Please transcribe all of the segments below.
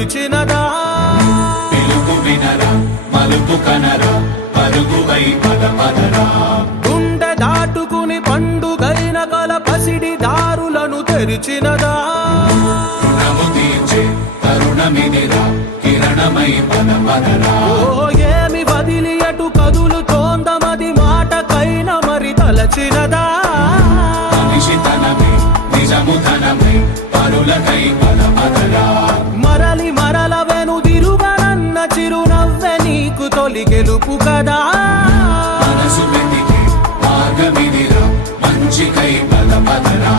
పిలిచినదా పిలుపు వినరా మలుపు కనరా పరుగువై పద పదరా గుండె దాటుకుని పండుగైన గల పసిడి దారులను తెరిచినదా రుణము తీర్చే తరుణమిదిరా కిరణమై పద పదరా ఓ ఏమి వదిలి అటు కదులుతోందమది మాటకైన మరి తలచినదా మనిషితనమే నిజము ధనమే పరులకై పద పదరా మరలి మరల వెనుదిరుగనన్న చిరునవ్వె నీకు తొలి గెలుపు కదా మనసు వెతికే మార్గమిదిరా మంచికై పద పదరా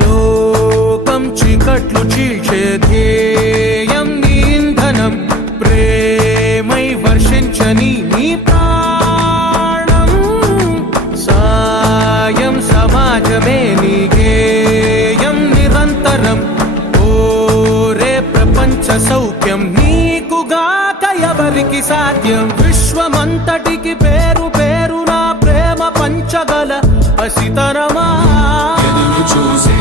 లోకం చీకట్లు చీల్చే ధ్యేయం నీ ఇంధనం ప్రేమై వర్షించని నీ ప్రాణం సాయం సమాజమే నీ గేయం నిరంతరం ఓరే ప్రపంచ సౌఖ్యం నీకుగాక ఎవరికి సాధ్యం విశ్వమంతటికి పేరు పేరు నా ప్రేమ పంచగల పసితనమా ఎదురు చూసే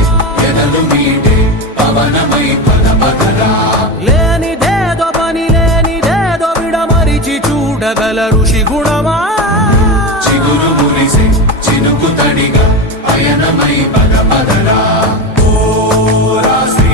ఎదలు మీటే పవనమై పద పదరా లేనిదేదో పని లేనిదేదో విడమరిచి చూడగల ఋషి గుణమా చిగురు మురిసే చినుకు తడిగా పయనమై పద పదరా ఓ రాసి